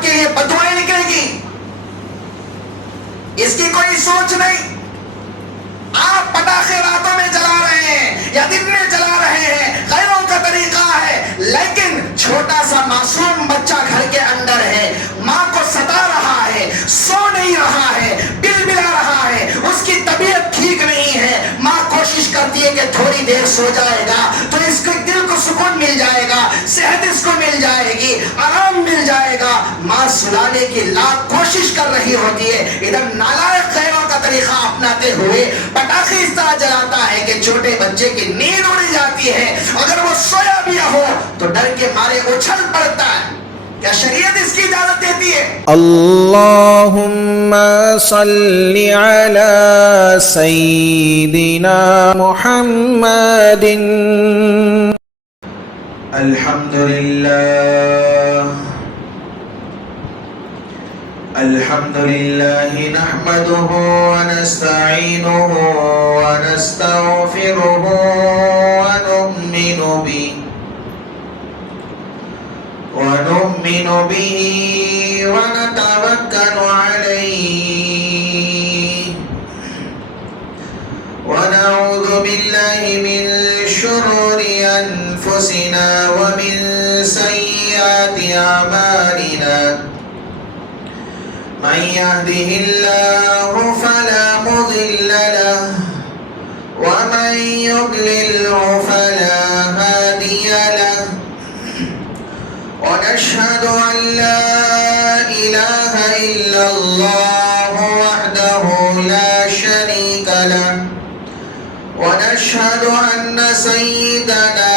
آپ کے لیے بددعائیں نکلے گی، اس کی کوئی سوچ نہیں۔ آپ پٹاخے راتوں میں جلا رہے ہیں یا دن میں جلا رہے ہیں، غیروں کا طریقہ ہے، لیکن چھوٹا سا معصوم بچہ گھر کے اندر ہے، ماں کو ستا رہا ہے، سو نہیں رہا ہے، بل بلا رہا ہے، اس کی طبیعت ٹھیک نہیں ہے، ماں کوشش کرتی ہے کہ تھوڑی دیر سو جائے گا تو اس کے دل کو سکون مل جائے گا، صحت اس کو مل جائے گی، آرام مل جائے گا، ماں سلانے کی لاکھ کوشش کر رہی ہوتی ہے، ادھر نالائق غیروں کا طریقہ اپناتے ہوئے پٹاخے اس طرح جلاتا ہے کہ چھوٹے بچے کی نیند اڑ جاتی ہے، اگر وہ سویا بھی ہو تو ڈر کے مارے اچھل پڑتا ہے۔ کیا شریعت اس کی اجازت دیتی ہے؟ اللہم صلی علی سیدنا محمد۔ الحمد للہ نحمده ونستعینه ونستغفره ونؤمن به ونتوكل عليه ونعوذ بالله من شرور أنفسنا ومن سيئات أعمالنا، من يهده الله فلا مضل له ومن يضلله فلا هادي له، ونشهد أن لا إله إلا الله وحده لا شريك له، ونشهد أن سيدنا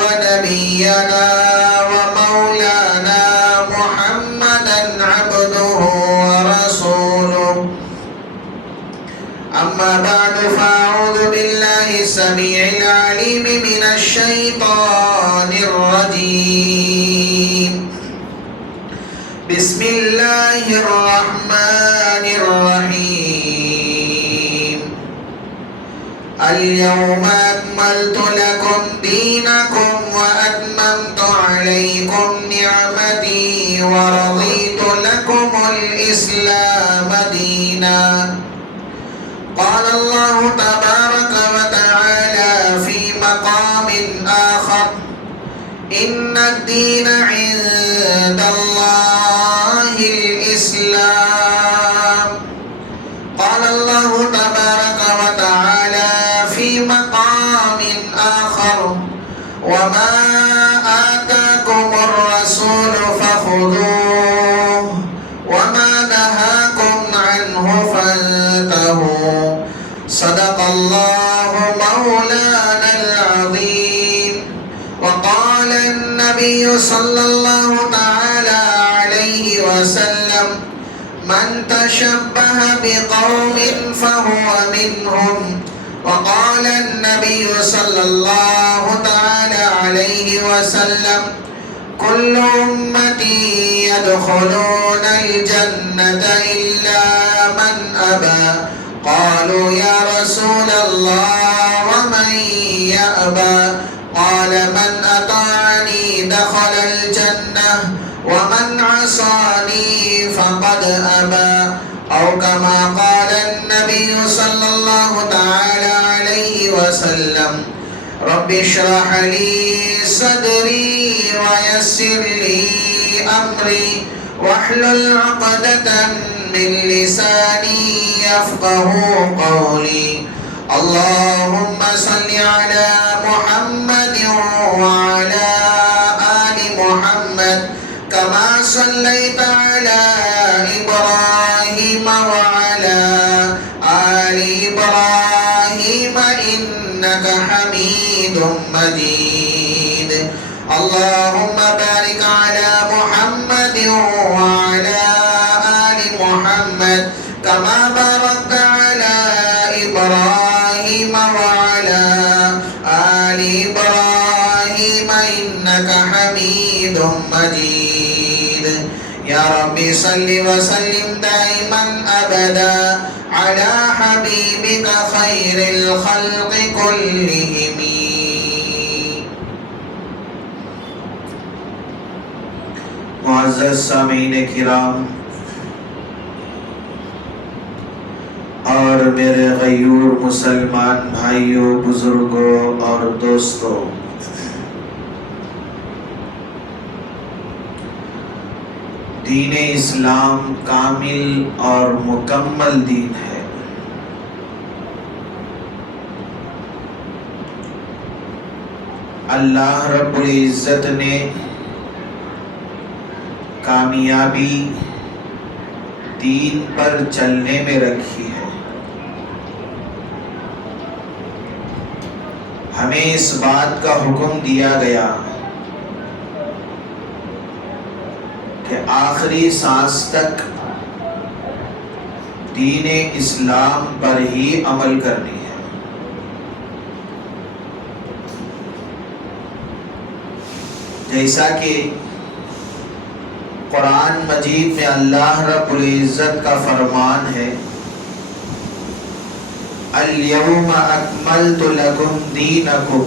ونبينا ومولانا محمدا عبده ورسوله، أما بعد فأعوذ بالله السميع العليم من الشيطان الرجيم، بسم الله الرحمن الرحيم، اليوم أكملت لكم دينكم وأتممت عليكم نعمتي ورضيت لكم الإسلام دينا۔ قال الله تبارك وتعالى في مقام آخر، إن الدين عند الله الإسلام۔ قال الله تبارك وتعالى في مقام آخر، وما آتاكم الرسول فخذوه وما نهاكم عنه فانتهوا، صدق الله مولانا العظيم۔ وقال النبي صلى الله تعالى عليه وسلم، من تشبه بقوم فهو منهم۔ وقال النبي صلى الله تعالى عليه وسلم، كل أمتي يدخلون الجنة إلا من أبى۔ قالوا يا رسول الله ومن يأبى؟ قال من أطاعني دخل الجنة ومن عصاني فقد أبى، أو كما قال النبي صلى الله تعالى عليه وسلم، رب اشرح لي صدري ويسر لي أمري واحلل عقدة من لساني يفقه قولي۔ اللهم صل على محمد وعلى آل محمد كما صليت على إبراهيم وعلى آل إبراهيم إنك حميد مجيد۔ اللهم بارك على محمد وعلى آل محمد كما باركت على إبراهيم وعلى آل إبراهيم إنك حميد مجيد۔ يا ربي صل وسلم دائما أبدا على حبيبك خير الخلق كلهم۔ معزز سامعین کرام اور میرے غیور مسلمان بھائیوں، بزرگوں اور دوستوں، دین اسلام کامل اور مکمل دین ہے۔ اللہ رب العزت نے کامیابی دین پر چلنے میں رکھی ہے۔ ہمیں اس بات کا حکم دیا گیا کہ آخری سانس تک دین اسلام پر ہی عمل کرنی ہے۔ جیسا کہ قرآن مجید میں اللہ رب العزت کا فرمان ہے، اليوم اکملت لکم دینکم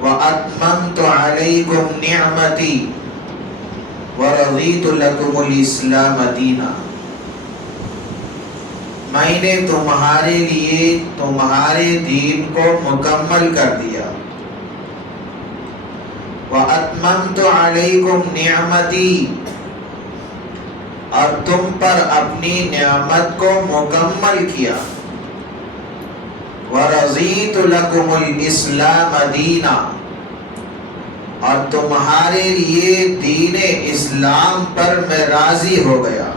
واتممت علیکم نعمتی ورضیت لکم الاسلام دینا۔ میں نے تمہارے لیے تمہارے دین کو مکمل کر دیا، وَأَتْمَمْتُ عَلَيْكُمْ نِعْمَتِي، اور تم پر اپنی نعمت کو مکمل کیا، وَرَضِيتُ لَكُمُ الْإِسْلَامَ دِينًا، اور تمہارے لیے دین اسلام پر میں راضی ہو گیا۔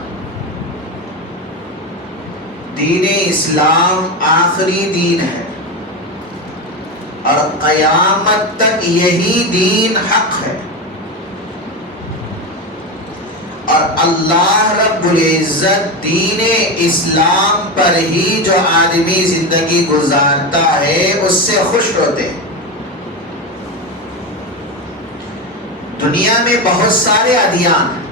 دین اسلام آخری دین ہے اور قیامت تک یہی دین حق ہے، اور اللہ رب العزت دین اسلام پر ہی جو آدمی زندگی گزارتا ہے اس سے خوش ہوتے ہیں۔ دنیا میں بہت سارے ادیان ہیں،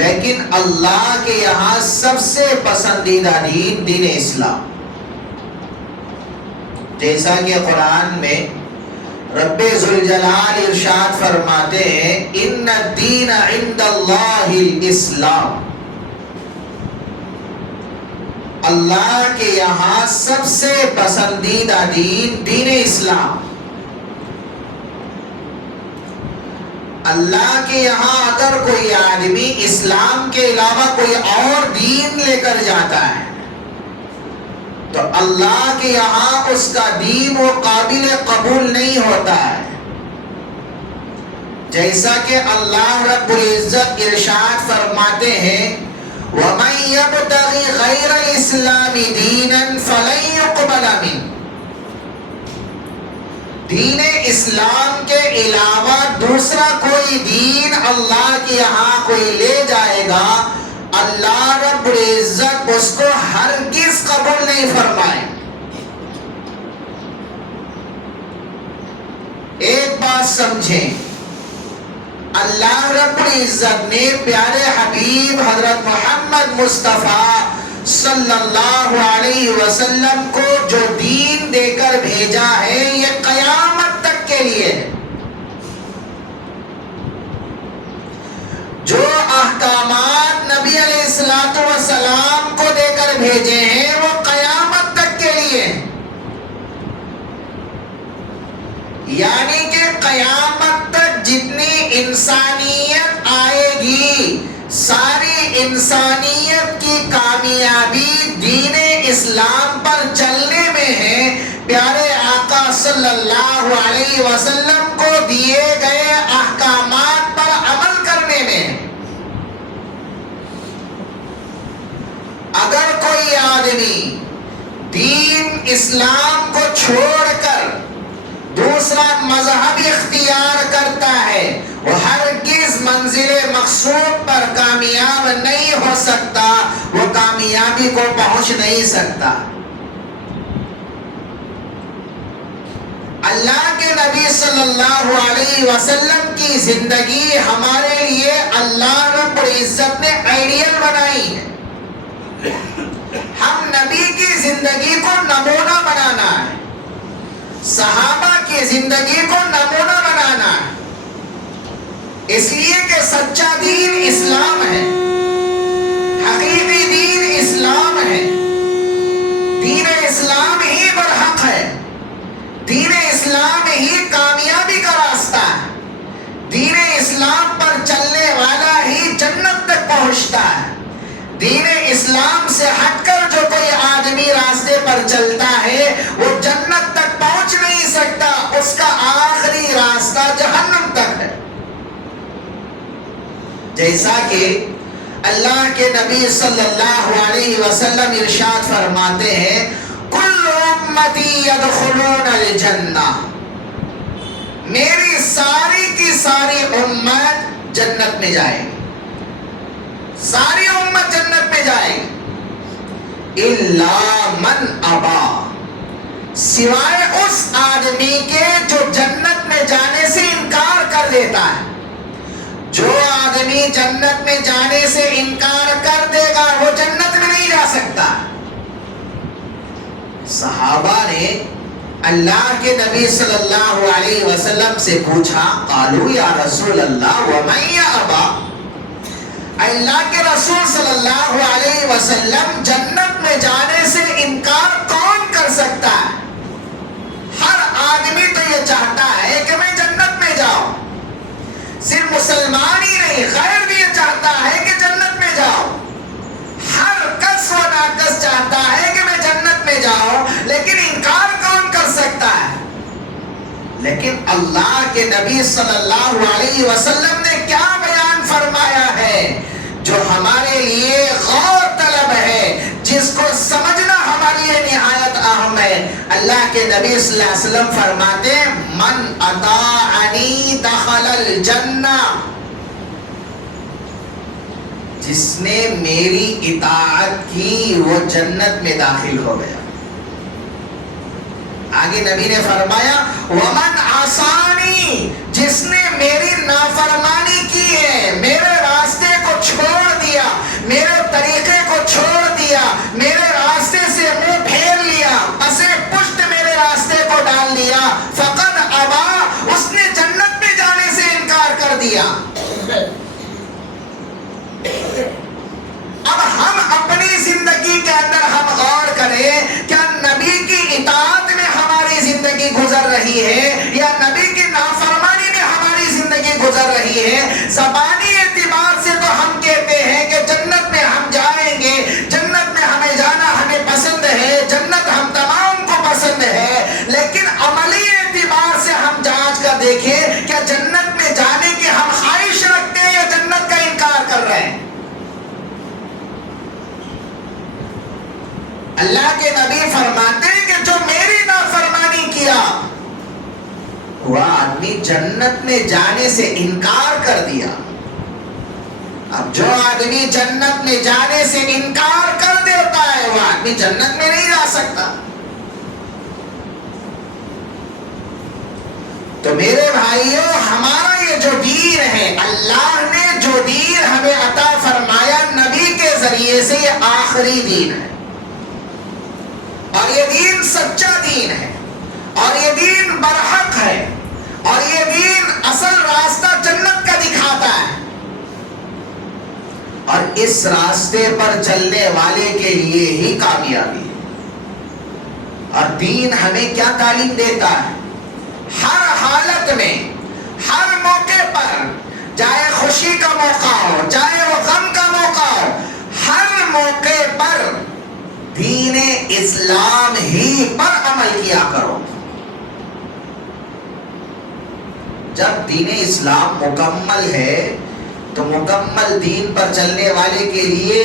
لیکن اللہ کے یہاں سب سے پسندیدہ دین دین اسلام۔ جیسا کہ قرآن میں رب ذوالجلال ارشاد فرماتے ہیں، ان الدین عند اللہ الاسلام، اللہ کے یہاں سب سے پسندیدہ دین دین اسلام۔ اللہ کے یہاں اگر کوئی آدمی اسلام کے علاوہ کوئی اور دین لے کر جاتا ہے تو اللہ کے یہاں اس کا دین وہ قابل قبول نہیں ہوتا ہے۔ جیسا کہ اللہ رب العزت ارشاد فرماتے ہیں، وَمَن يَبْتَغِ غَيْرَ الْإِسْلَامِ دِينًا فَلَن يُقْبَلَ مِنْهُ، دین اسلام کے علاوہ دوسرا کوئی دین اللہ کے یہاں کوئی لے جائے گا، اللہ رب العزت اس کو ہرگز قبول نہیں فرمائے۔ ایک بات سمجھیں، اللہ رب العزت نے پیارے حبیب حضرت محمد مصطفیٰ صلی اللہ علیہ وسلم کو جو دین دے کر بھیجا ہے یہ قیامت تک کے لیے ہے۔ جو احکامات نبی علیہ السلام کو دے کر بھیجے ہیں وہ قیامت تک کے لیے ہیں، یعنی کہ قیامت تک جتنی انسانیت آئے گی ساری انسانیت کی کامیابی دین اسلام پر چلنے میں ہے، پیارے آقا صلی اللہ علیہ وسلم کو دیے گئے احکامات پر عمل کرنے میں۔ اگر کوئی آدمی دین اسلام کو چھوڑ کر دوسرا مذہب اختیار کرتا ہے وہ ہرگز منزل مقصود پر کامیاب نہیں ہو سکتا، وہ کامیابی کو پہنچ نہیں سکتا۔ اللہ کے نبی صلی اللہ علیہ وسلم کی زندگی ہمارے لیے اللہ رب العزت نے آئیڈیل بنائی ہے، ہم نبی کی زندگی کو نمونہ بنانا ہے۔ صحابہ کی زندگی کو نمونہ بنانا، اس لیے کہ سچا دین اسلام ہے، حقیقی دین اسلام ہے، دین اسلام ہی برحق ہے، دین اسلام ہی کامیابی کا راستہ ہے، دین اسلام پر چلنے والا ہی جنت تک پہنچتا ہے۔ دین اسلام سے ہٹ کر جو کوئی آدمی راستے پر چلتا ہے وہ جنت تک پہنچ نہیں سکتا، اس کا آخری راستہ جہنم تک ہے۔ جیسا کہ اللہ کے نبی صلی اللہ علیہ وسلم ارشاد فرماتے ہیں، کل امتی یدخلون الجنہ، میری ساری کی ساری امت جنت میں جائے گی، ساری امت جنت میں جائے گی، الا من ابا، سوائے اس آدمی کے جو جنت میں جانے سے انکار کر دیتا ہے۔ جو آدمی جنت میں جانے سے انکار کر دے گا وہ جنت میں نہیں جا سکتا۔ صحابہ نے اللہ کے نبی صلی اللہ علیہ وسلم سے پوچھا، قالوا یا رسول اللہ ومن یأبا، اللہ کے رسول صلی اللہ علیہ وسلم جنت میں جانے سے انکار کون کر سکتا ہے؟ ہر آدمی تو یہ چاہتا ہے کہ میں جنت میں جاؤں، صرف مسلمان ہی نہیں غیر بھی یہ چاہتا ہے کہ جنت میں جاؤں، ہر کس و ناکس چاہتا ہے کہ میں جنت میں جاؤں، لیکن انکار کون کر سکتا ہے؟ لیکن اللہ کے نبی صلی اللہ علیہ وسلم نے کیا بیان فرمایا ہے جو ہمارے لیے غور طلب ہے، جس کو سمجھنا ہمارے لیے نہایت اہم ہے۔ اللہ کے نبی صلی اللہ علیہ وسلم فرماتے ہیں، من اطاعنی دخل الجنہ، جس نے میری اطاعت کی وہ جنت میں داخل ہو گیا۔ آگے نبی نے فرمایا، ومن عصانی، جس نے میری نافرمانی کی ہے، میرے راستے کو چھوڑ دیا، میرے طریقے کو چھوڑ دیا، میرے راستے سے منہ پھیر لیا، پسے پشت میرے راستے کو ڈال دیا، فقد ابا، اس نے جنت میں جانے سے انکار کر دیا۔ اب ہم اپنی زندگی کے اندر ہم غور کریں، کیا نبی کی اطاعت میں ہماری زندگی گزر رہی ہے یا نبی کی نافرمانی میں ہماری زندگی گزر رہی ہے؟ زبانی اعتبار سے تو ہم کہتے ہیں کہ جنت میں ہم جائیں گے، جنت میں ہمیں جانا ہمیں پسند ہے، جنت ہم تمام کو پسند ہے، لیکن عملی اعتبار سے ہم جانچ کر دیکھیں کیا جنت میں جانے کی ہم خواہش رکھتے ہیں یا جنت کا انکار کر رہے ہیں؟ اللہ کے نبی فرماتے ہیں کہ جو میری نافرمانی کیا وہ آدمی جنت میں جانے سے انکار کر دیا۔ اب جو آدمی جنت میں جانے سے انکار کر دیتا ہے وہ آدمی جنت میں نہیں جا سکتا۔ تو میرے بھائیوں، ہمارا یہ جو دین ہے، اللہ نے جو دین ہمیں عطا فرمایا نبی کے ذریعے سے، یہ آخری دین ہے، اور یہ دین سچا دین ہے، اور یہ دین برحق ہے، اور یہ دین اصل راستہ جنت کا دکھاتا ہے، اور اس راستے پر چلنے والے کے لیے ہی کامیابی ہے۔ اور دین ہمیں کیا تعلیم دیتا ہے؟ ہر حالت میں، ہر موقع پر، چاہے خوشی کا موقع ہو، چاہے وہ غم کا موقع ہو، ہر موقع پر دین اسلام ہی پر عمل کیا کرو۔ جب دین اسلام مکمل ہے تو مکمل دین پر چلنے والے کے لیے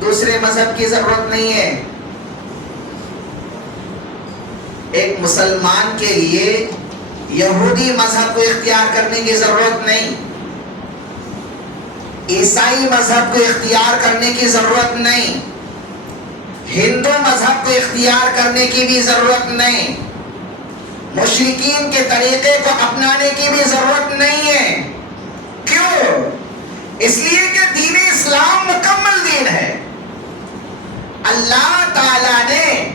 دوسرے مذہب کی ضرورت نہیں ہے۔ ایک مسلمان کے لیے یہودی مذہب کو اختیار کرنے کی ضرورت نہیں، عیسائی مذہب کو اختیار کرنے کی ضرورت نہیں، ہندو مذہب کو اختیار کرنے کی بھی ضرورت نہیں، مشرکین کے طریقے کو اپنانے کی بھی ضرورت نہیں ہے۔ کیوں؟ اس لیے کہ دین اسلام مکمل دین ہے۔ اللہ تعالیٰ نے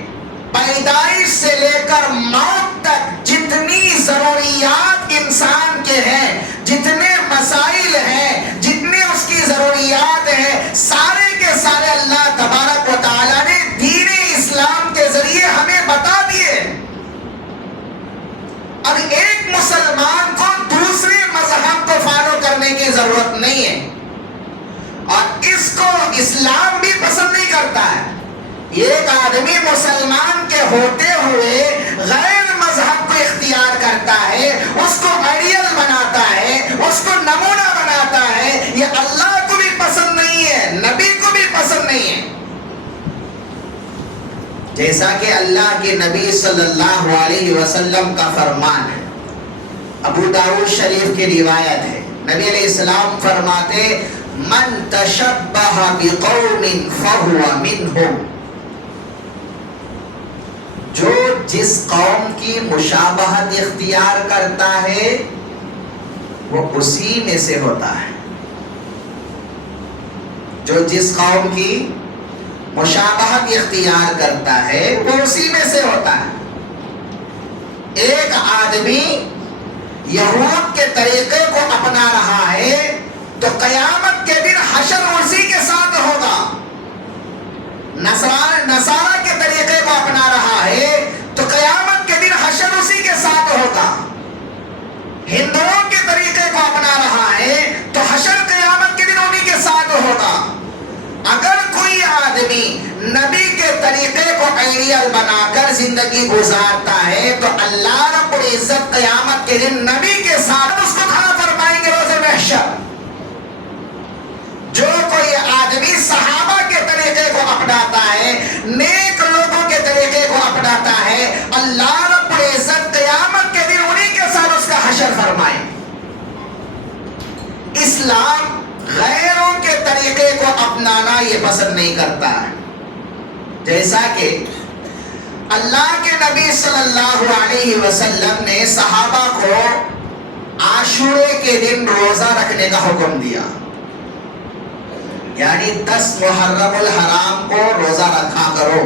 پیدائش سے لے کر موت تک ضروریات انسان کے ہیں، جتنے مسائل ہیں، جتنے اس کی ضروریات ہیں، سارے کے سارے اللہ تبارک و تعالیٰ نے دین اسلام کے ذریعے ہمیں بتا دیے۔ اب ایک مسلمان کو دوسرے مذہب کو فالو کرنے کی ضرورت نہیں ہے، اور اس کو اسلام بھی پسند نہیں کرتا ہے۔ ایک آدمی مسلمان کے ہوتے ہوئے غیر مذہب کو اختیار کرتا ہے، اس کو آئیڈیل بناتا ہے، اس کو نمونہ بناتا ہے، یہ اللہ کو بھی پسند نہیں ہے، نبی کو بھی پسند نہیں ہے۔ جیسا کہ اللہ کے نبی صلی اللہ علیہ وسلم کا فرمان ہے، ابو داؤد شریف کی روایت ہے، نبی علیہ السلام فرماتے من تشبہ بقوم فہو منہم، جو جس قوم کی مشابہت اختیار کرتا ہے وہ اسی میں سے ہوتا ہے۔ جو جس قوم کی مشابہت اختیار کرتا ہے وہ اسی میں سے ہوتا ہے۔ ایک آدمی یہود کے طریقے کو اپنا رہا ہے تو قیامت کے دن حشر اسی کے ساتھ ہوگا۔ نصارہ کے طریقے کو اپنا رہا ہے تو قیامت کے دن حشر اسی کے ساتھ ہوگا۔ ہندوؤں کے طریقے کو اپنا رہا ہے تو حشر قیامت کے دن انہی کے ساتھ ہوگا۔ اگر کوئی آدمی نبی کے طریقے کو آئیڈیل بنا کر زندگی گزارتا ہے تو اللہ رب العزت قیامت کے دن نبی کے ساتھ اس کو کھڑا فرمائیں گے روز محشر۔ جو کوئی آدمی صحابہ کے طریقے کو اپناتا ہے، نیک لوگوں کے طریقے کو اپناتا ہے، اللہ رب العزت قیامت کے دن انہی کے ساتھ اس کا حشر فرمائے۔ اسلام غیروں کے طریقے کو اپنانا یہ پسند نہیں کرتا ہے۔ جیسا کہ اللہ کے نبی صلی اللہ علیہ وسلم نے صحابہ کو عاشورے کے دن روزہ رکھنے کا حکم دیا، یعنی 10 محرم الحرام کو روزہ رکھا کرو،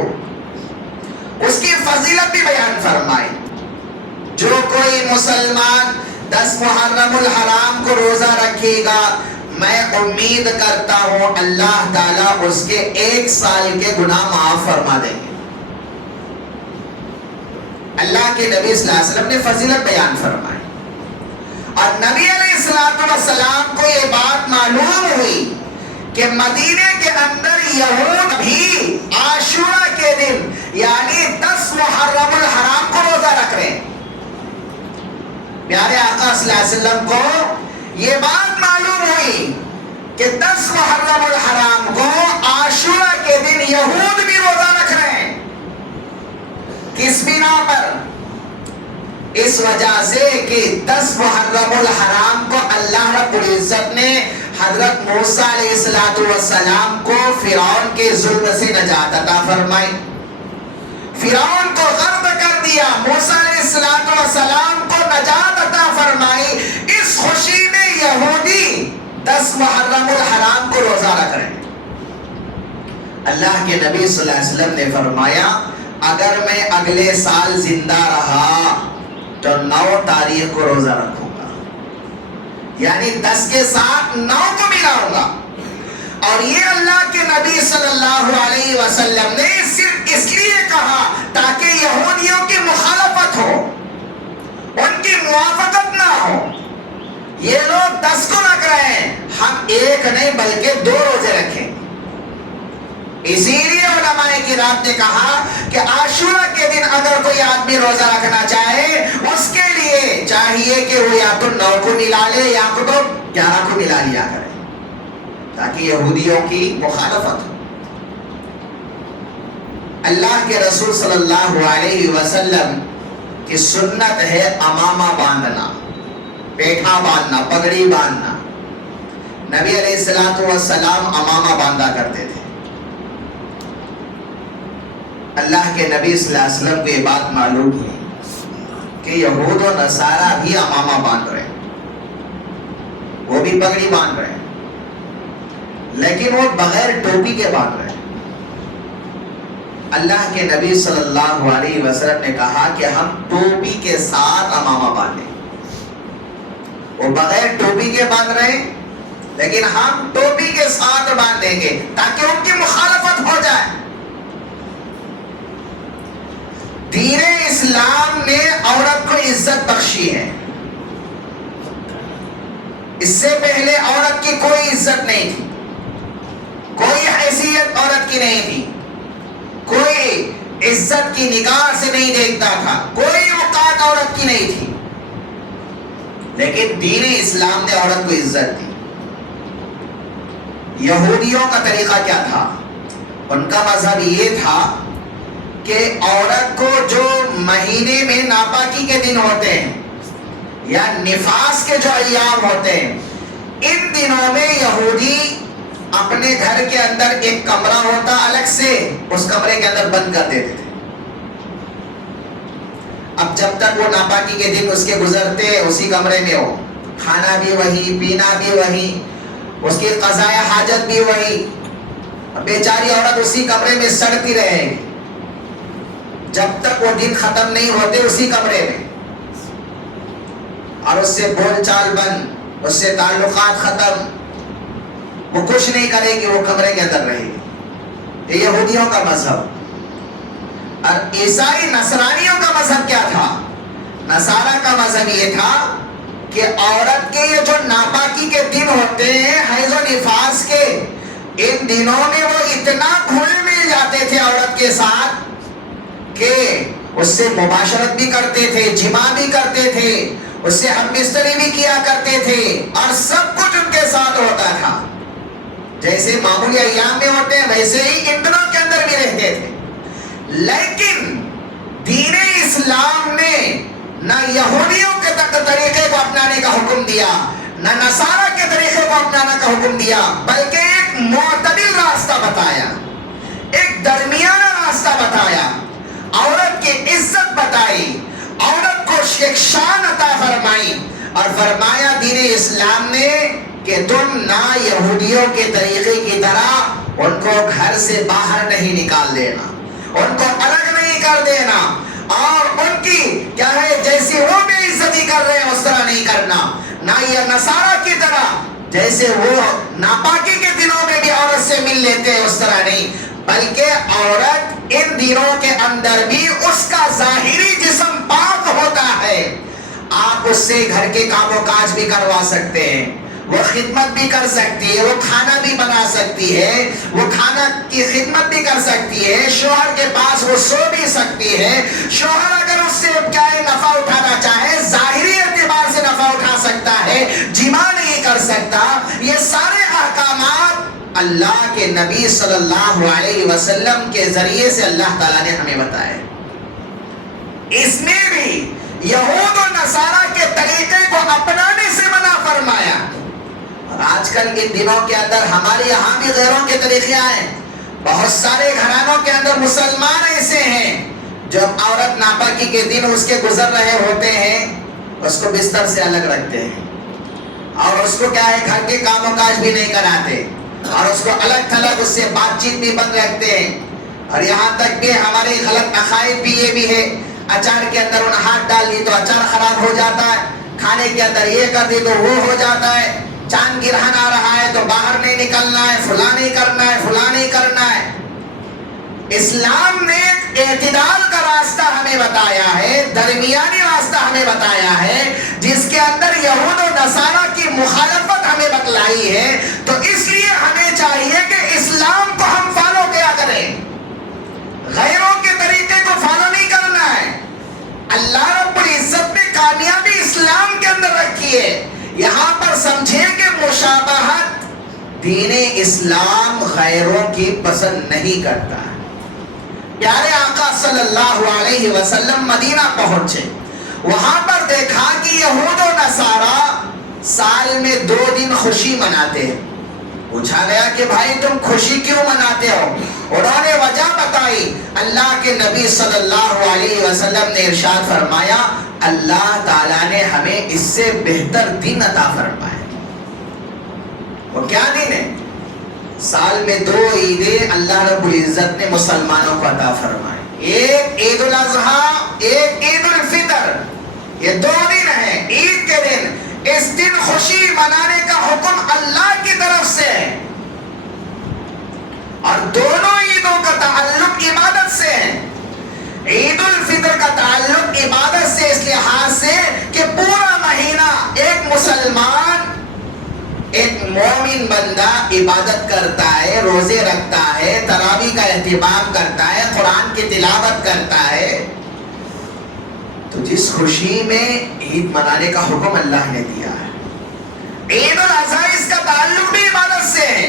اس کی فضیلت بھی بیان فرمائی۔ جو کوئی مسلمان 10 محرم الحرام کو روزہ رکھے گا، میں امید کرتا ہوں اللہ تعالیٰ اس کے 1 سال کے گناہ معاف فرما دیں گے۔ اللہ کے نبی صلی اللہ علیہ وسلم نے فضیلت بیان فرمائی، اور نبی علیہ السلام کو یہ بات معلوم ہوئی کہ مدینے کے اندر یہود بھی عاشورہ کے دن یعنی 10 محرم الحرام کو روزہ رکھ رہے ہیں۔ پیارے آقا صلی اللہ علیہ وسلم کو یہ بات معلوم ہوئی کہ 10 محرم الحرام کو عاشورہ کے دن یہود بھی روزہ رکھ رہے ہیں۔ کس بنا پر؟ اس وجہ سے کہ 10 محرم الحرام کو اللہ رب العزت نے حضرت موسیٰ علیہ السلام کو فرعون کے ظلم سے نجات عطا فرمائی، فرعون کو غرق کر دیا، موسیٰ علیہ السلام کو نجات عطا فرمائی۔ اس خوشی میں یہودی 10 محرم الحرام کو روزہ رکھ رہے ہیں۔ اللہ کے نبی صلی اللہ علیہ وسلم نے فرمایا اگر میں اگلے سال زندہ رہا تو 9 تاریخ کو روزہ رکھوں گا، یعنی 10 کے ساتھ 9 کو ملاؤں گا۔ اور یہ اللہ کے نبی صلی اللہ علیہ وسلم نے صرف اس لیے کہا تاکہ یہودیوں کی مخالفت ہو، ان کی موافقت نہ ہو۔ یہ لوگ 10 کو رکھ رہے ہیں، ہم 1 نہیں بلکہ 2 روزے رکھیں۔ اسی لیے علماء کرام نے کہا کہ عاشورہ کے دن اگر کوئی آدمی روزہ رکھنا چاہے اس کے لیے چاہیے کہ وہ یا تو 9 کو ملا لے یا تو 11 کو ملا لیا کرے تاکہ یہودیوں کی مخالفت ہو۔ اللہ کے رسول صلی اللہ علیہ وسلم کی سنت ہے امامہ باندھنا، پیٹھا باندھنا، پگڑی باندھنا۔ نبی علیہ السلام امامہ باندھا کرتے تھے۔ اللہ کے نبی صلی اللہ علیہ وسلم کو یہ بات معلوم ہوئی کہ یہود و نصارہ بھی امامہ باندھ رہے ہیں، وہ بھی پگڑی باندھ رہے ہیں، لیکن وہ بغیر ٹوپی کے باندھ رہے ہیں۔ اللہ کے نبی صلی اللہ علیہ وسلم نے کہا کہ ہم ٹوپی کے ساتھ امامہ باندھیں. وہ بغیر ٹوپی کے باندھ رہے ہیں لیکن ہم ٹوپی کے ساتھ باندھیں گے تاکہ ان کی مخالفت ہو جائے. دین اسلام نے عورت کو عزت بخشی ہے. اس سے پہلے عورت کی کوئی عزت نہیں تھی, کوئی حیثیت عورت کی نہیں تھی, کوئی عزت کی نگاہ سے نہیں دیکھتا تھا, کوئی اوقات عورت کی نہیں تھی. لیکن دین اسلام نے عورت کو عزت دی. یہودیوں کا طریقہ کیا تھا؟ ان کا مذہب یہ تھا کہ عورت کو جو مہینے میں ناپاکی کے دن ہوتے ہیں یا نفاس کے جو ایام ہوتے ہیں, ان دنوں میں یہودی اپنے گھر کے اندر ایک کمرہ ہوتا الگ سے, اس کمرے کے اندر بند کر دیتے تھے. اب جب تک وہ ناپاکی کے دن اس کے گزرتے اسی کمرے میں ہو, کھانا بھی وہی, پینا بھی وہی, اس کی قضاء حاجت بھی وہی. بیچاری عورت اسی کمرے میں سڑتی رہے جب تک وہ دن ختم نہیں ہوتے اسی کمرے میں, اور اس سے بول چال بند, اس سے تعلقات ختم. وہ کچھ نہیں کرے گی, وہ کمرے کے اندر رہے گی. یہ یہودیوں کا مذہب. اور عیسائی نصرانیوں کا مذہب کیا تھا؟ نصارہ کا مذہب یہ تھا کہ عورت کے یہ جو ناپاکی کے دن ہوتے ہیں, حیض و نفاس کے, ان دنوں میں وہ اتنا گھل مل جاتے تھے عورت کے ساتھ کہ اس سے مباشرت بھی کرتے تھے, جماع بھی کرتے تھے, اس سے ہم بستری بھی کیا کرتے تھے, اور سب کچھ ان کے ساتھ ہوتا تھا. جیسے معمولی ایام میں ہوتے ہیں ویسے ہی ان دنوں کے اندر بھی رہتے تھے. لیکن دین اسلام نے نہ یہودیوں کے طریقے کو اپنانے کا حکم دیا, نہ نصارہ کے طریقے کو اپنانے کا حکم دیا, بلکہ ایک معتدل راستہ بتایا, ایک درمیانہ راستہ بتایا, عورت کی عزت بتائی, عورت کو ایک شان عطا فرمائی, اور فرمایا دین اسلام نے کہ تم نہ یہودیوں کے طریقے کی طرح ان کو گھر سے باہر نہیں نکال دینا, ان کو الگ نہیں کر دینا, اور ان کی کیا ہے جیسے وہ بے عزتی کر رہے ہیں اس طرح نہیں کرنا. نہ یہ نصارہ کی طرح جیسے وہ ناپاکی کے دنوں میں بھی عورت سے مل لیتے ہیں اس طرح نہیں, بلکہ عورت ان دنوں کے اندر بھی اس کا ظاہری جسم پاک ہوتا ہے. آپ اس سے گھر کے کام و کاج بھی کروا سکتے ہیں, وہ خدمت بھی کر سکتی ہے, وہ کھانا بھی بنا سکتی ہے, وہ کھانا کی خدمت بھی کر سکتی ہے, شوہر کے پاس وہ سو بھی سکتی ہے. شوہر اگر اس سے کیا ہے نفع اٹھانا چاہے, ظاہری اعتبار سے نفع اٹھا سکتا ہے, جماع نہیں کر سکتا. یہ سارے احکامات اللہ کے نبی صلی اللہ علیہ وسلم کے ذریعے سے اللہ تعالیٰ نے ہمیں بتائے. اس میں بھی یہود و نصارہ کے طریقے کو اپنانے سے منع فرمایا. اور آج کل کے دنوں کے اندر ہمارے یہاں بھی غیروں کے طریقے آئے. بہت سارے گھرانوں کے اندر مسلمان ایسے ہیں جب عورت ناپاکی کے دن اس کے گزر رہے ہوتے ہیں اس کو بستر سے الگ رکھتے ہیں, اور اس کو کیا ہے گھر کے کام و کاج بھی نہیں کراتے, اور اس کو الگ تھلگ اس سے بات چیت بھی بند رکھتے ہیں. اور یہاں تک کہ ہمارے غلط عقائد بھی یہ بھی ہے, اچار کے اندر انہیں ہاتھ ڈال دی تو اچار خراب ہو جاتا ہے, کھانے کے اندر یہ کر دی تو وہ ہو جاتا ہے, چاند گرہن آ رہا ہے تو باہر نہیں نکلنا ہے, فلاں نہیں کرنا ہے, فلاں نہیں کرنا ہے. اسلام نے اعتدال کا راستہ ہمیں بتایا ہے, درمیانی راستہ ہمیں بتایا ہے, جس کے اندر یہود و نصارہ کی مخالفت ہمیں بتلائی ہے. تو اس لیے ہمیں چاہیے کہ اسلام کو ہم فالو کیا کریں, غیروں کے طریقے کو فالو نہیں کرنا ہے. اللہ رب العزت نے کامیابی اسلام کے اندر رکھی ہے. یہاں پر سمجھیں کہ مشابہت دین اسلام غیروں کی پسند نہیں کرتا. پیارے آقا صلی اللہ علیہ وسلم مدینہ پہنچے, وہاں پر دیکھا کہ یہود و نصارہ سال میں 2 دن خوشی مناتے ہیں. پوچھا گیا کہ بھائی تم خوشی کیوں مناتے ہو؟ انہوں نے وجہ بتائی. اللہ کے نبی صلی اللہ علیہ وسلم نے ارشاد فرمایا اللہ تعالیٰ نے ہمیں اس سے بہتر دن عطا فرمایا. وہ کیا دن ہے؟ سال میں 2 عیدیں اللہ رب العزت نے مسلمانوں کو عطا فرمائے، ایک عید الاضحیٰ، ایک عید الفطر، یہ 2 دن ہیں عید کے دن۔ اس دن خوشی منانے کا حکم اللہ کی طرف سے ہے، اور دونوں عیدوں کا تعلق عبادت سے ہے۔ عید الفطر کا تعلق عبادت سے اس لحاظ سے کہ پورا مہینہ ایک مسلمان، ایک مومن بندہ عبادت کرتا ہے، روزے رکھتا ہے، تراویح کا اہتمام کرتا ہے، قرآن کی تلاوت کرتا ہے، تو جس خوشی میں عید منانے کا حکم اللہ نے دیا ہے۔ عید الاضحیٰ اس کا تعلق بھی عبادت سے ہے،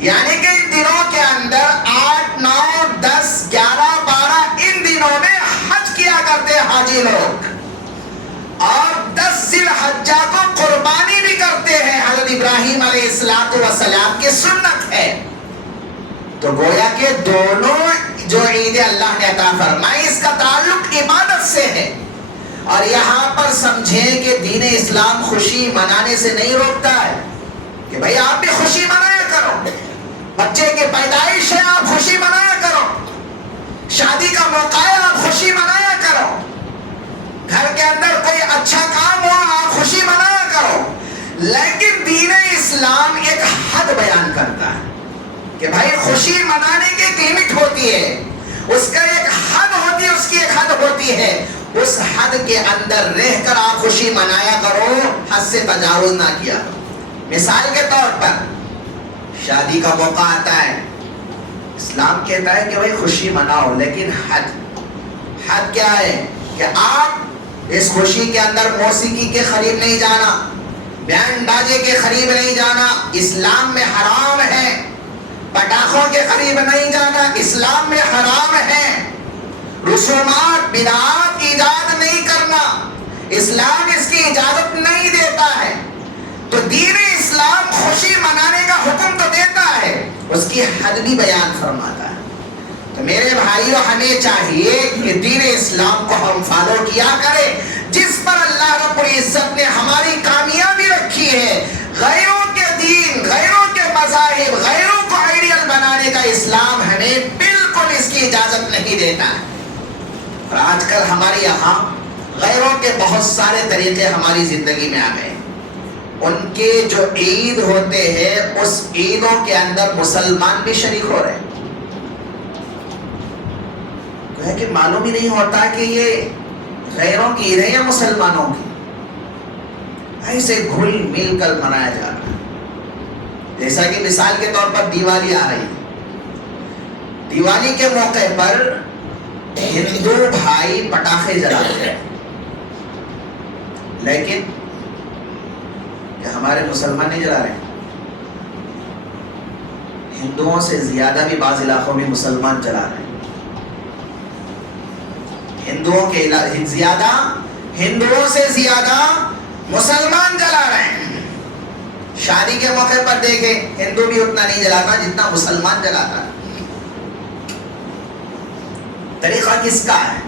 یعنی کہ ان دنوں کے اندر 8، 9، 10، 11، 12 ان دنوں میں حج کیا کرتے حاجی لوگ، اور 10 ذی الحجہ کو قربانی بھی کرتے ہیں، حضرت ابراہیم علیہ السلام کی سنت ہے۔ تو گویا کہ دونوں جو عید اللہ نے عطا فرمائی اس کا تعلق عبادت سے ہے، اور یہاں پر سمجھیں کہ دین اسلام خوشی منانے سے نہیں روکتا ہے کہ بھئی آپ بھی خوشی منایا کرو، بچے کی پیدائش ہے آپ خوشی منایا کرو، شادی کا موقع ہے آپ خوشی منایا کرو، گھر کے اندر کوئی اچھا کام ہوا آپ خوشی منایا کرو، لیکن دین اسلام ایک حد بیان کرتا ہے کہ بھائی خوشی منانے کی ایک لمٹ ہوتی ہے، اس کا ایک حد ہوتی ہے، اس کی ایک حد ہوتی ہے، اس حد کے اندر رہ کر آپ خوشی منایا کرو، حد سے تجاوز نہ کیا کرو۔ مثال کے طور پر شادی کا موقع آتا ہے، اسلام کہتا ہے کہ بھائی خوشی مناؤ، لیکن حد کیا ہے کہ آپ اس خوشی کے اندر موسیقی کے قریب نہیں جانا، بینڈ باجے کے قریب نہیں جانا، اسلام میں حرام ہے، پٹاخوں کے قریب نہیں جانا، اسلام میں حرام ہے، رسومات بدعات ایجاد نہیں کرنا، اسلام اس کی اجازت نہیں دیتا ہے۔ تو دین اسلام خوشی منانے کا حکم تو دیتا ہے، اس کی حد بھی بیان فرماتا ہے۔ تو میرے بھائیوں ہمیں چاہیے کہ دین اسلام کو ہم فالو کیا کریں، جس پر اللہ رب العزت نے ہماری کامیابی رکھی ہے۔ غیروں کے دین، غیروں کے مذاہب، غیروں کو آئیڈیل بنانے کا اسلام ہمیں بالکل اس کی اجازت نہیں دیتا ہے۔ اور آج کل ہمارے یہاں غیروں کے بہت سارے طریقے ہماری زندگی میں آ گئے، ان کے جو عید ہوتے ہیں اس عیدوں کے اندر مسلمان بھی شریک ہو رہے ہیں، ہے کہ معلوم ہی نہیں ہوتا کہ یہ غیروں کی عید ہے یا مسلمانوں کی، ایسے گھل مل کر منایا جا رہا ہے۔ جیسا کہ مثال کے طور پر دیوالی آ رہی ہے، دیوالی کے موقع پر ہندو بھائی پٹاخے جلاتے ہیں، لیکن کہ ہمارے مسلمان نہیں جلا رہے، ہندوؤں سے زیادہ بھی بعض علاقوں میں مسلمان جلا رہے ہیں، ہندوؤں سے زیادہ مسلمان جلا رہے ہیں۔ شادی کے موقع پر دیکھیں ہندو بھی اتنا نہیں جلاتا جتنا مسلمان جلاتا ہے۔ طریقہ کس کا ہے؟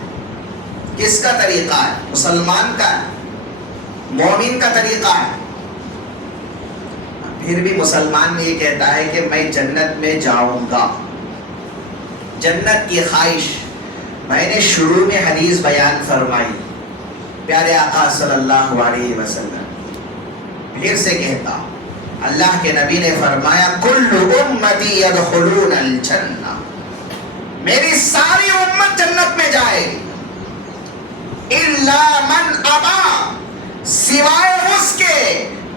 کس کا طریقہ ہے؟ مسلمان کا ہے، مومن کا طریقہ ہے۔ پھر بھی مسلمان یہ کہتا ہے کہ میں جنت میں جاؤں گا، جنت کی خواہش۔ میں نے شروع میں حدیث بیان فرمائی، پیارے آقا صلی اللہ علیہ وسلم پھر سے کہتا، اللہ کے نبی نے فرمایا کل امتی یدخلون الجنہ، میری ساری امت جنت میں جائے گی، الا من ابا، سوائے اس کے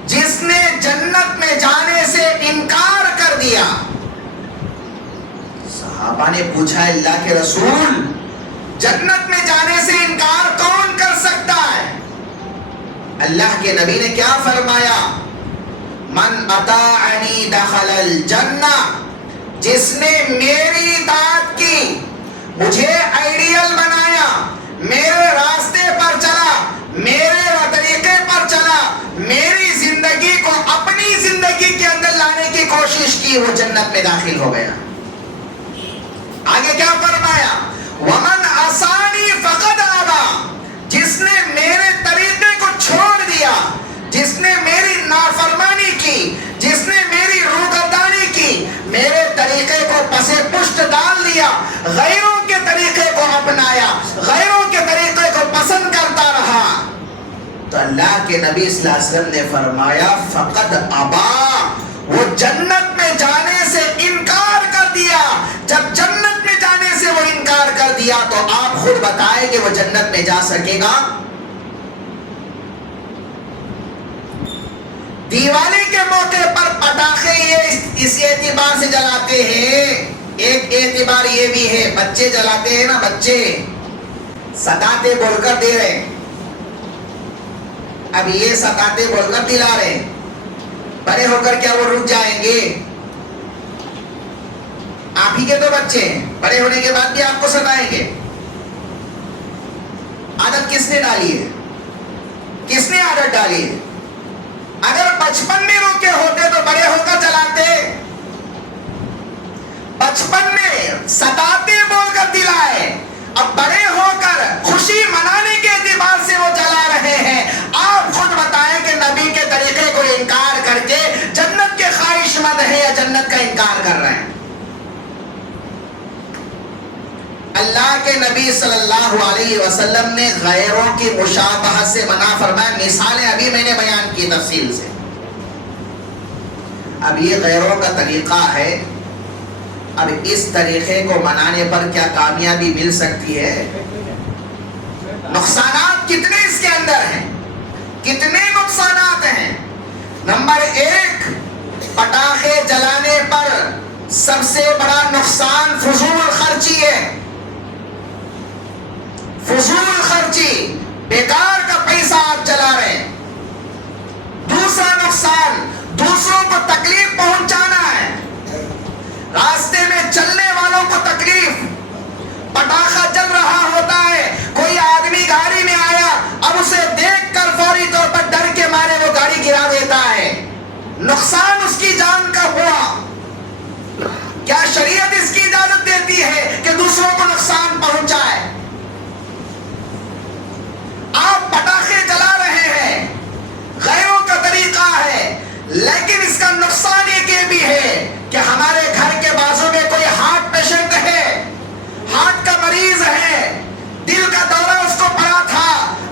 جس نے جنت میں جانے سے انکار کر دیا۔ صحابہ نے پوچھا اللہ کے رسول جنت میں جانے سے انکار کون کر سکتا ہے؟ اللہ کے نبی نے کیا فرمایا؟ من اطاعنی دخل الجنہ، جس نے میری اطاعت کی، مجھے آئیڈیل بنایا، میرے راستے پر چلا، میرے طریقے پر چلا، میری زندگی کو اپنی زندگی کے اندر لانے کی کوشش کی، وہ جنت میں داخل ہو گیا۔ آگے کیا فرمایا؟ ومن عصانی فقد ابا، جس نے میرے طریقے کو چھوڑ دیا، جس نے میری نافرمانی کی، جس نے میری روگردانی کی، میرے طریقے کو پسے پشت ڈال دیا، غیروں کے طریقے کو اپنایا، غیروں کے طریقے کو پسند کرتا رہا، تو اللہ کے نبی صلی اللہ علیہ وسلم نے فرمایا فقد ابا، وہ جنت میں جانے سے انکار کر دیا۔ جب جنت میں جانے سے وہ انکار کر دیا تو آپ خود بتائیں کہ وہ جنت میں جا سکے گا؟ دیوالی کے موقع پر پٹاخے یہ اس اعتبار سے جلاتے ہیں، ایک اعتبار یہ بھی ہے، بچے جلاتے ہیں نا، بچے ستاتے بول کر دے رہے، اب یہ ستاتے بول کر دلا رہے، بڑے ہو کر کیا وہ رک جائیں گے؟ آپ ہی کے تو بچے ہیں، بڑے ہونے کے بعد بھی آپ کو ستائیں گے۔ عادت کس نے ڈالی ہے؟ کس نے عادت ڈالی ہے؟ اگر بچپن میں روکے ہوتے تو بڑے ہو کر جلاتے، بچپن میں ستاتے بول کر دلائے، اب بڑے ہو کر خوشی منانے کے اعتبار سے وہ جلا رہے ہیں۔ آپ خود بتائیں کہ نبی کے طریقے کو انکار کر کے جنت کے خواہش مند ہیں یا جنت کا انکار کر رہے ہیں؟ اللہ کے نبی صلی اللہ علیہ وسلم نے غیروں کی مشابہت سے منع فرمایا، مثالیں ابھی میں نے بیان کی تفصیل سے۔ اب یہ غیروں کا طریقہ ہے، اب اس طریقے کو منانے پر کیا کامیابی مل سکتی ہے؟ نقصانات کتنے اس کے اندر ہیں، کتنے نقصانات ہیں؟ نمبر 1، پٹاخے جلانے پر سب سے بڑا نقصان فضول خرچی ہے، فضول خرچی، بیکار کا پیسہ آپ جلا رہے ہیں۔ دوسرا نقصان، دوسروں کو تکلیف پہنچانا ہے، راستے میں چلنے والوں کو تکلیف۔ پٹاخہ جل رہا ہوتا ہے، کوئی آدمی گاڑی میں آیا، اب اسے دیکھ کر فوری طور پر ڈر کے مارے وہ گاڑی گرا دیتا ہے، نقصان اس کی جان کا ہوا۔ کیا شریعت اس کی اجازت دیتی ہے کہ دوسروں کو نقصان پہنچائے؟ آپ پٹاخے جلا رہے ہیں، غیروں کا طریقہ ہے، لیکن اس کا نقصان یہ بھی ہے کہ ہمارے گھر کے بازو میں کوئی ہارٹ پیشنٹ ہے، ہارٹ کا مریض ہے، دل کا دورہ اس کو پڑا تھا،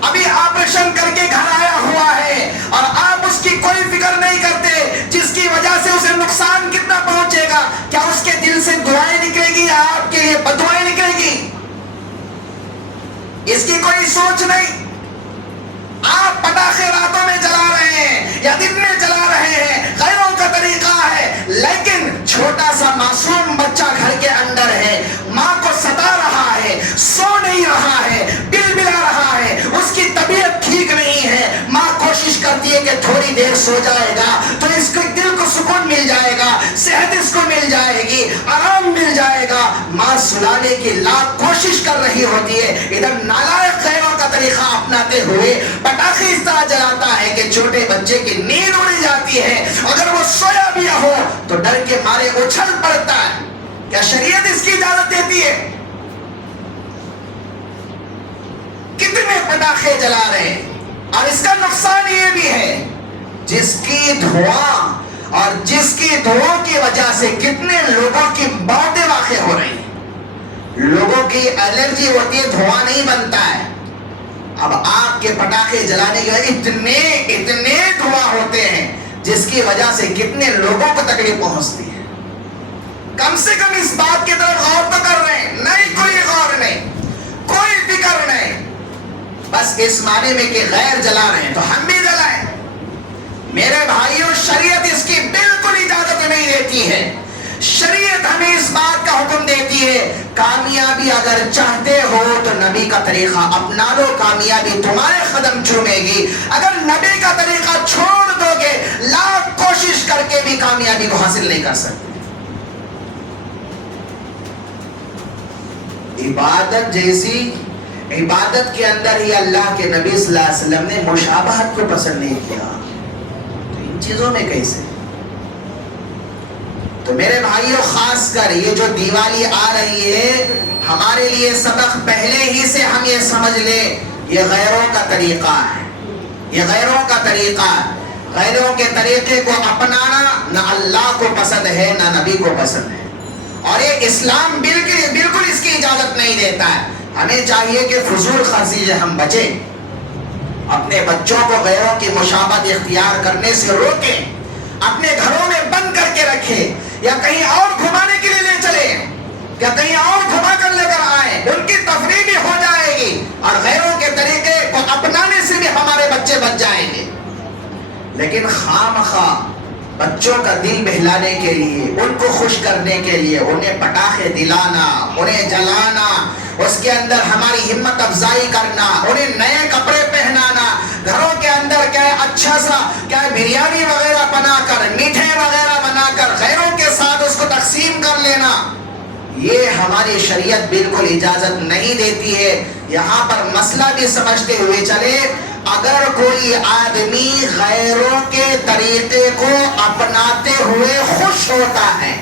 ابھی آپریشن کر کے گھر آیا ہوا ہے، اور آپ اس کی کوئی فکر نہیں کرتے، جس کی وجہ سے اسے نقصان کتنا پہنچے گا۔ کیا اس کے دل سے دعائیں نکلے گی یا آپ کے لیے بددعائیں نکلے گی؟ اس کی کوئی سوچ نہیں۔ آپ پٹاخے راتوں میں جلا رہے ہیں یا دن میں جلا رہے ہیں، غیروں کا طریقہ ہے، لیکن چھوٹا سا معصوم بچہ گھر کے اندر ہے، ماں کو ستا رہا ہے، سو نہیں رہا ہے، بلبلا رہا ہے، اس کی طبیعت ٹھیک نہیں ہے، ماں کوشش کرتی ہے کہ تھوڑی دیر سو جائے گا تو اس کے دل کو سکون مل جائے گا، صحت اس کو مل جائے گی، آرام مل جائے گا، ماں سلانے کی لاکھ کوشش کر رہی ہوتی ہے، ادھر نالائق غیروں کا طریقہ اپناتے ہوئے پٹاخے اس طرح جلاتا ہے کہ چھوٹے بچے کی نیند اڑ جاتی ہے، اگر وہ سویا بھی ہو تو ڈر کے مارے اچھل پڑتا ہے۔ کیا شریعت اس کی اجازت دیتی ہے؟ کتنے پٹاخے جلا رہے ہیں، اور اس کا نقصان یہ بھی ہے جس کی دھواں اور جس کی دھواں کی وجہ سے کتنے لوگوں کی موتیں واقع ہو رہی ہیں، لوگوں کی الرجی ہوتی ہے، دھواں نہیں بنتا ہے۔ اب آپ کے پٹاخے جلانے کے اتنے دھواں ہوتے ہیں جس کی وجہ سے کتنے لوگوں کو تکلیف پہنچتی ہے۔ کم سے کم اس بات کی طرف غور تو کر رہے ہیں؟ نہیں، کوئی غور نہیں، کوئی فکر نہیں، بس اس معنی میں کہ غیر جلا رہے ہیں تو ہم بھی جلائیں۔ میرے بھائیوں، شریعت اس کی بالکل اجازت نہیں دیتی ہے۔ شریعت ہمیں اس بات کا حکم دیتی ہے، کامیابی اگر چاہتے ہو تو نبی کا طریقہ اپنا لو، کامیابی تمہارے قدم چومے گی۔ اگر نبی کا طریقہ چھوڑ دو گے، لاکھ کوشش کر کے بھی کامیابی کو حاصل نہیں کر سکتے۔ عبادت جیسی عبادت کے اندر ہی اللہ کے نبی صلی اللہ علیہ وسلم نے مشابہت کو پسند نہیں کیا، تو ان چیزوں میں کیسے؟ تو میرے بھائیوں، خاص کر یہ جو دیوالی آ رہی ہے، ہمارے لیے سبق پہلے ہی سے ہم یہ سمجھ لیں، یہ غیروں کا طریقہ ہے، یہ غیروں کا طریقہ ہے۔ غیروں کے طریقے کو اپنانا نہ اللہ کو پسند ہے نہ نبی کو پسند ہے، اور یہ اسلام بالکل اس کی اجازت نہیں دیتا ہے۔ ہمیں چاہیے کہ فضول خرچی سے ہم بچیں، اپنے بچوں کو غیروں کی مشابہت اختیار کرنے سے روکیں، اپنے گھروں میں بند کر کے رکھیں، یا کہیں اور گھمانے کے لیے لے چلیں، یا کہیں اور گھما کر لے کر آئیں، ان کی تفریح بھی ہو جائے گی اور غیروں کے طریقے کو اپنانے سے بھی ہمارے بچے بچ جائیں گے۔ لیکن خامخواہ بچوں کا دل بہلانے کے لیے، ان کو خوش کرنے کے لیے انہیں پٹاخے دلانا، انہیں جلانا، اس کے اندر ہماری ہمت افزائی کرنا، انہیں نئے کپڑے پہنانا، گھروں کے اندر کیا اچھا سا کیا بریانی وغیرہ بنا کر، میٹھے وغیرہ بنا کر غیروں کے ساتھ اس کو تقسیم کر لینا، یہ ہماری شریعت بالکل اجازت نہیں دیتی ہے۔ یہاں پر مسئلہ بھی سمجھتے ہوئے چلے، اگر کوئی آدمی غیروں کے طریقے کو اپناتے ہوئے خوش ہوتا ہے،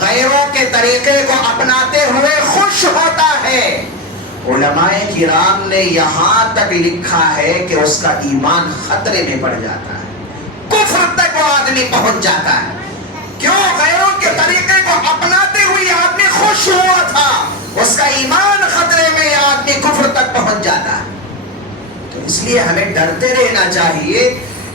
غیروں کے طریقے کو اپناتے ہوئے خوش ہوتا ہے، علماء کرام نے یہاں تک لکھا ہے کہ اس کا ایمان خطرے میں پڑ جاتا ہے، کفر تک وہ آدمی پہنچ جاتا ہے۔ کیوں؟ غیروں کے طریقے کو اپناتے ہوئے آدمی خوش ہوا تھا، اس کا ایمان خطرے میں یہ آدمی کفر تک پہنچ جاتا ہے۔ تو اس لیے ہمیں ڈرتے رہنا چاہیے۔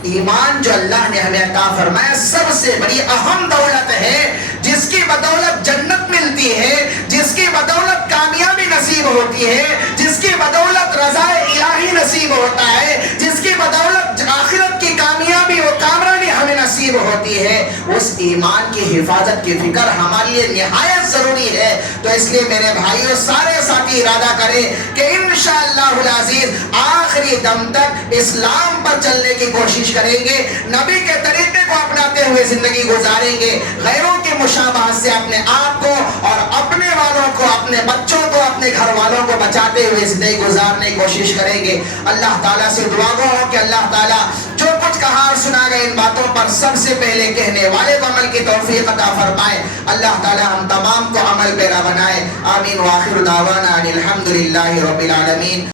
ایمان جو اللہ نے ہمیں عطا فرمایا سب سے بڑی اہم دولت ہے، جس کی بدولت جنت ملتی ہے، جس کی بدولت کامیابی نصیب ہوتی ہے، جس کی بدولت رضا الہی نصیب ہوتا ہے، جس کی بدولت آخرت کی کامیابی و کامرانی ہمیں نصیب ہوتی ہے، اس ایمان کی حفاظت کی فکر ہمارے لیے نہایت ضروری ہے۔ تو اس لیے میرے بھائیوں، سارے ساتھی ارادہ کریں کہ انشاءاللہ العزیز آخری دم تک اسلام پر چلنے کی کوشش کریں گے، نبی کے طریقے کو اپناتے ہوئے زندگی گزاریں گے، غیروں کی مشابہت سے اپنے آپ کو اور اپنے والوں کو، اپنے بچوں کو، اپنے گھر والوں کو بچاتے ہوئے زندگی گزارنے کی کوشش کریں گے۔ اللہ تعالیٰ سے دعا گو ہو کہ اللہ تعالیٰ جو کچھ کہا اور سنا گئے ان باتوں پر سب سے پہلے کہنے والے کو عمل کی توفیق عطا فرمائے۔ اللہ تعالیٰ ہم تمام کو عمل پیرا بنائے۔ آمین۔ وآخر دعوانا ان الحمدللہ رب العالمین۔